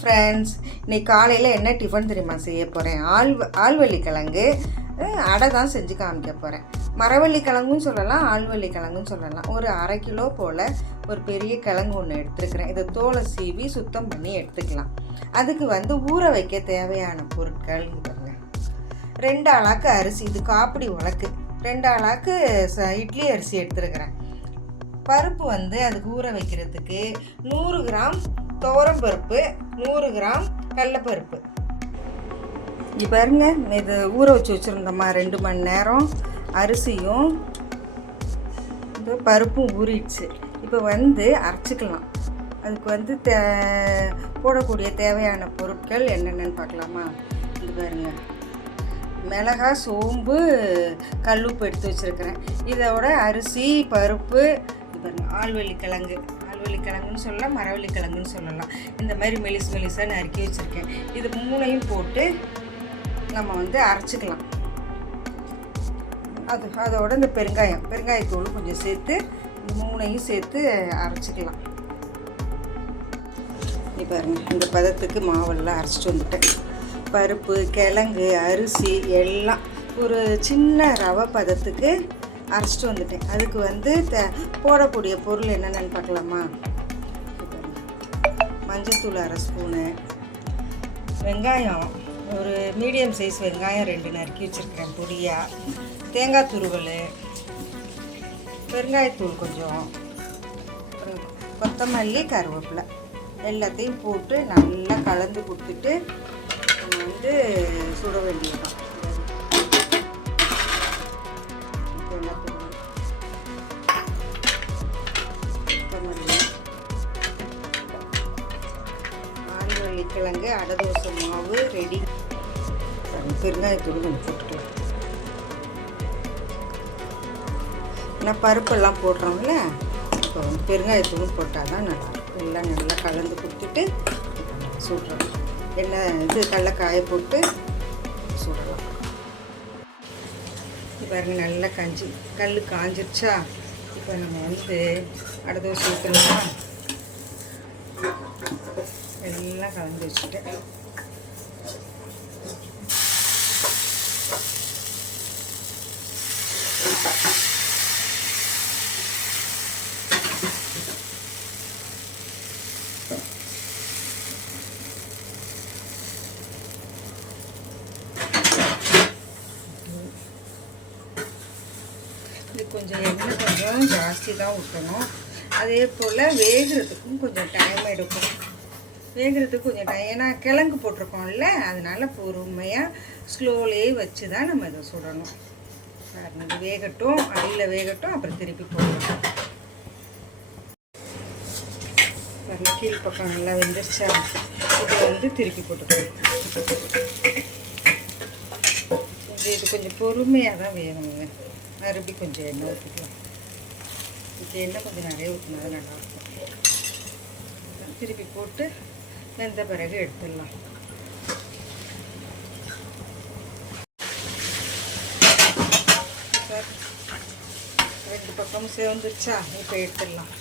Friends, இன்னைக்கு காலையில் என்ன டிஃபன் தெரியுமா செய்ய போகிறேன்? ஆழ்வள்ளி கிழங்கு அடை தான் செஞ்சு காமிக்க போகிறேன். மரவள்ளி கிழங்கும் சொல்லலாம், ஆழ்வள்ளி கிழங்கும் சொல்லலாம். ஒரு 1/2 கிலோ போல் ஒரு பெரிய கிழங்கு ஒன்று எடுத்துருக்கிறேன். இதை தோலை சீவி சுத்தம் பண்ணி எடுத்துக்கலாம். அதுக்கு ஊற வைக்க தேவையான பொருட்கள் பாருங்க. 2 அளாக்கு அரிசி, இது காப்பிடி உலக்கு. 2 அளாக்கு இட்லி அரிசி எடுத்துருக்கிறேன். பருப்பு அதுக்கு ஊற வைக்கிறதுக்கு 100 கிராம் துவரம் பருப்பு, 100 கிராம் கடலைப்பருப்பு. இப்போ பாருங்க, இது ஊற வச்சு வச்சுருந்தோம்மா 2 மணி நேரம். அரிசியும் இந்த பருப்பும் ஊறிடுச்சு. இப்போ அரைச்சிக்கலாம். அதுக்கு போடக்கூடிய தேவையான பொருட்கள் என்னென்னு பார்க்கலாமா? இது பாருங்க, மிளகாய், சோம்பு, கல்லுப்பு எடுத்து வச்சுருக்கிறேன். இதோட அரிசி, பருப்பு, இது பாருங்க, ஆழ்வள்ளி கிழங்குன்னு சொல்லலாம், மரவள்ளி கிழங்குன்னு சொல்லலாம். இந்த மாதிரி மெலிசாக நறுக்கி வச்சுருக்கேன். இது 3ஐயும் போட்டு நம்ம அரைச்சிக்கலாம். அதோட இந்த பெருங்காயத்தூள் கொஞ்சம் சேர்த்து இந்த 3ஐயும் சேர்த்து அரைச்சிக்கலாம். இப்போ பாருங்க, இந்த பதத்துக்கு மாவெல்லாம் அரைச்சிட்டு வந்துட்டேன். பருப்பு, கிழங்கு, அரிசி எல்லாம் ஒரு சின்ன ரவை பதத்துக்கு அரைச்சிட்டு வந்துட்டேன். அதுக்கு போடக்கூடிய பொருள் என்னென்னு பார்க்கலாமா? மஞ்சத்தூள் 1/2 ஸ்பூனு, வெங்காயம் ஒரு மீடியம் சைஸ் வெங்காயம் 2 நறுக்கி வச்சுருக்கிறேன் பொடியாக, தேங்காய் துருவல், பெருங்காயத்தூள் கொஞ்சம், கொத்தமல்லி, கருவேப்பிலை எல்லாத்தையும் போட்டு நல்லா கலந்து கொடுத்துட்டு நம்ம சுட வேண்டியதுதான். ஆழ்வள்ளி கிழங்கு அடை தோசை மாவு ரெடி. பெருங்காயத்தூள் கொஞ்சம் போட்டுக்கலாம். ஏன்னா பருப்பெல்லாம் போடுறோம்ல, இப்போ பெருங்காயத்தூள் போட்டால் தான் நல்லாயிருக்கும். எல்லாம் நல்லா கலந்து கொடுத்துட்டு சுடுறோம். கடலை காய போட்டு சுடலாம். இப்போ நல்லா கல் காஞ்சிருச்சா? இப்போ நம்ம அடை தோசை ஊற்றலாம். எல்லாம் கலந்து வச்சுட்டேன். இது கொஞ்சம் எண்ணெய் கொஞ்சம் ஜாஸ்தி தான் ஊற்றணும். அதே போல் வேகிறதுக்கும் கொஞ்சம் டைம் எடுக்கும். ஏன்னா கிழங்கு போட்டிருக்கோம்ல, அதனால் பொறுமையாக ஸ்லோலே வச்சு தான் நம்ம இதை சுடணும். இது வேகட்டும், அடியில் வேகட்டும், அப்புறம் திருப்பி போடணும். கீழ் பக்கம் நல்லா வெந்துருச்சா? இது திருப்பி போட்டுக்கணும். இது கொஞ்சம் பொறுமையாக தான் வேகணுங்க. மறுபடியும் கொஞ்சம் எண்ணெய் ஊற்றிக்கலாம். இது எண்ணெய் கொஞ்சம் நிறைய ஊற்றினா தான் நல்லாயிருக்கும். திருப்பி போட்டு வெந்த பிறகு எடுத்துடலாம். சார் 2 பக்கமும் சேர்ந்துருச்சா? இப்போ எடுத்துடலாம்.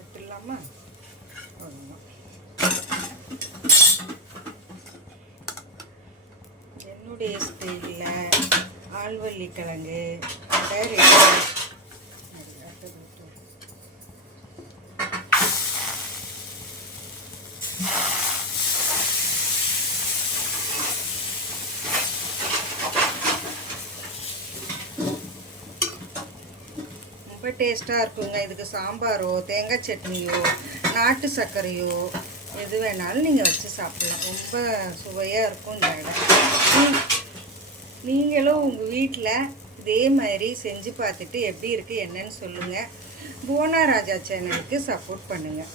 எடுத்துடலாமா? என்னுடைய ஸ்டைலில் ஆழ்வள்ளி கிழங்கு ரொம்ப டேஸ்ட்டாக இருக்குங்க. இதுக்கு சாம்பாரோ, தேங்காய் சட்னியோ, நாட்டு சர்க்கரையோ எது வேணாலும் நீங்கள் வச்சு சாப்பிட்லாம். ரொம்ப சுவையாக இருக்கும் இந்த அடை. நீங்களும் உங்கள் வீட்டில் இதே மாதிரி செஞ்சு பார்த்துட்டு எப்படி இருக்குது என்னன்னு சொல்லுங்கள். புவனா ராஜா சேனலுக்கு சப்போர்ட் பண்ணுங்கள்.